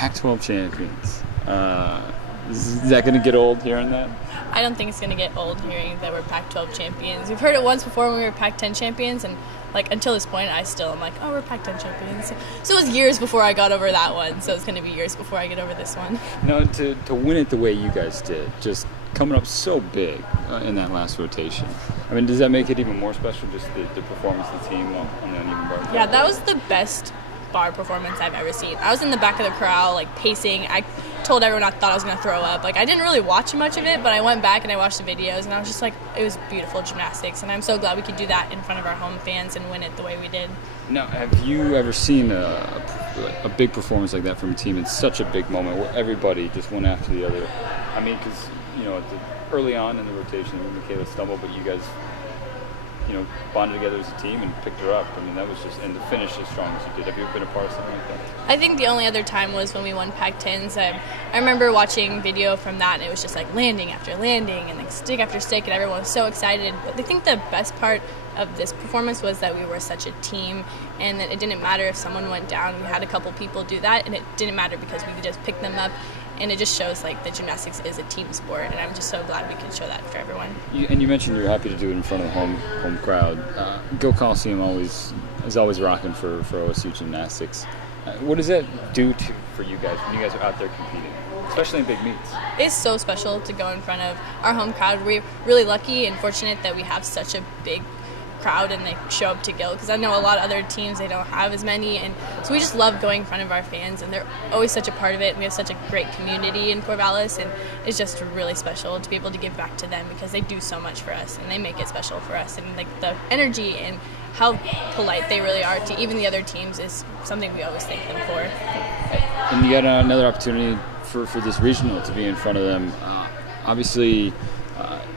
Pac-12 champions. Is that going to get old hearing that? I don't think it's going to get old hearing that we're Pac-12 champions. We've heard it once before when we were Pac-10 champions, and until this point, I still am like, oh, we're Pac-10 champions. So it was years before I got over that one, so it's going to be years before I get over this one. No, to win it the way you guys did, just coming up so big in that last rotation. I mean, does that make it even more special, just the performance of the team on the uneven bar? Yeah, that was the best bar performance I've ever seen. I was in the back of the corral, pacing. I told everyone I thought I was going to throw up. I didn't really watch much of it, but I went back and I watched the videos, and I was just like, it was beautiful gymnastics, and I'm so glad we could do that in front of our home fans and win it the way we did. Now, have you ever seen a big performance like that from a team in such a big moment where everybody just went after the other? I mean, because, early on in the rotation, Michaela stumbled, but you guys bonded together as a team and picked her up. I mean, that was just, and to finish as strong as you did. Have you ever been a part of something like that? I think the only other time was when we won Pac-10s. I remember watching video from that, and it was just landing after landing and stick after stick, and everyone was so excited. But I think the best part of this performance was that we were such a team, and that it didn't matter if someone went down. We had a couple people do that, and it didn't matter because we could just pick them up. And it just shows that gymnastics is a team sport, and I'm just so glad we could show that for everyone. And you mentioned you're happy to do it in front of the home crowd. Go Coliseum is always rocking for OSU gymnastics. What does that do for you guys when you guys are out there competing, especially in big meets? It's so special to go in front of our home crowd. We're really lucky and fortunate that we have such a big crowd and they show up to Gill, because I know a lot of other teams, they don't have as many, and so we just love going in front of our fans, and they're always such a part of it. We have such a great community in Corvallis, and it's just really special to be able to give back to them because they do so much for us and they make it special for us, and the energy and how polite they really are to even the other teams is something we always thank them for. And you got another opportunity for this regional to be in front of them. Obviously,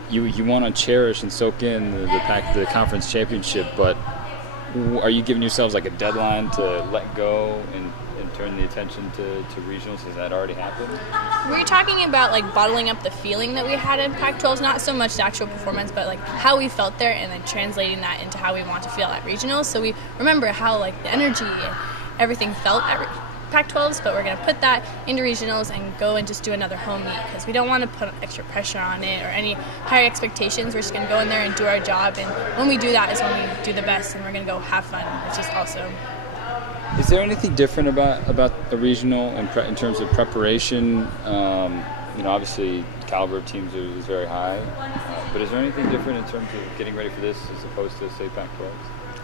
you want to cherish and soak in the conference championship, but are you giving yourselves a deadline to let go and turn the attention to regionals? Has that already happened? We're talking about bottling up the feeling that we had in Pac-12s, not so much the actual performance, but how we felt there, and then translating that into how we want to feel at regionals. So we remember how the energy and everything felt at Pac-12s, but we're going to put that into regionals and go and just do another home meet because we don't want to put extra pressure on it or any higher expectations. We're just going to go in there and do our job, and when we do that is when we do the best, and we're going to go have fun, which is awesome. Is there anything different about a regional in terms of preparation? Obviously caliber of teams is very high, but is there anything different in terms of getting ready for this as opposed to, say, Pac-12s?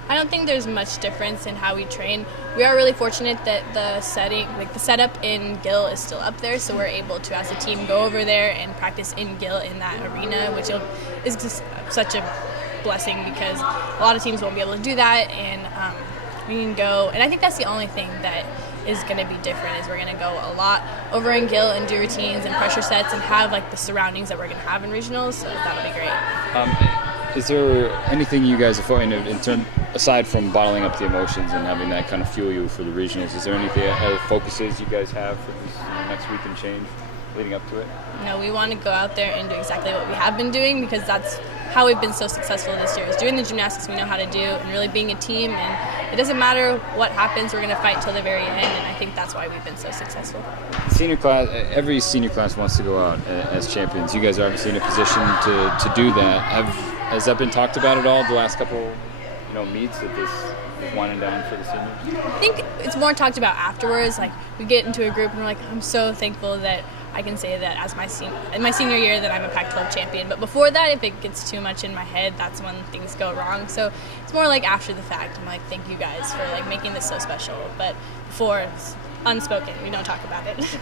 I don't think there's much difference in how we train. We are really fortunate that the setup in Gill is still up there, so we're able to, as a team, go over there and practice in Gill in that arena, which is just such a blessing because a lot of teams won't be able to do that, and we can go. And I think that's the only thing that is going to be different is we're going to go a lot over in Gill and do routines and pressure sets and have the surroundings that we're going to have in regionals, so that'll be great. Is there anything you guys are following aside from bottling up the emotions and having that kind of fuel you for the regionals? Is there anything other focuses you guys have for this next week and change leading up to it? No, we want to go out there and do exactly what we have been doing because that's how we've been so successful this year, is doing the gymnastics we know how to do and really being a team, and it doesn't matter what happens, we're going to fight till the very end, and I think that's why we've been so successful. Senior class, every senior class wants to go out as champions. You guys are obviously in a position to do that. Has that been talked about at all the last couple meets that this is winding down for the seniors? I think it's more talked about afterwards. We get into a group and we're I'm so thankful that I can say that as in my senior year that I'm a Pac-12 champion. But before that, if it gets too much in my head, that's when things go wrong. So it's more after the fact. I'm thank you guys for making this so special. But before, it's unspoken. We don't talk about it.